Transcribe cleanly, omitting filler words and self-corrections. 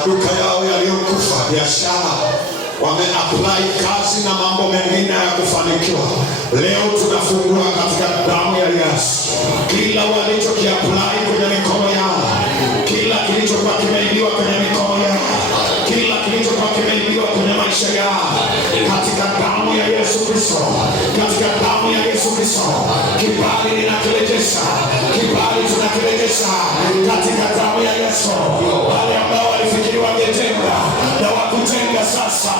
maduka yao yaliyokufa, biashara, wameapply kazi na mambo mengine ya kufanikiwa. Leo tunafungua katika damu ya Yesu kila walichokiapply kwenye mikono yao, kila kilichokuwa kimeibiwa kwenye mikono yao, kila kilichokuwa kimeibiwa kwenye maisha yao, katika damu ya Yesu Kristo, katika damu ya Yesu Kristo, kibali ninakirejesha, kibali tunakirejesha katika damu ya Yesu. Wale ambao walifikiri wangetenga na wakutenga sasa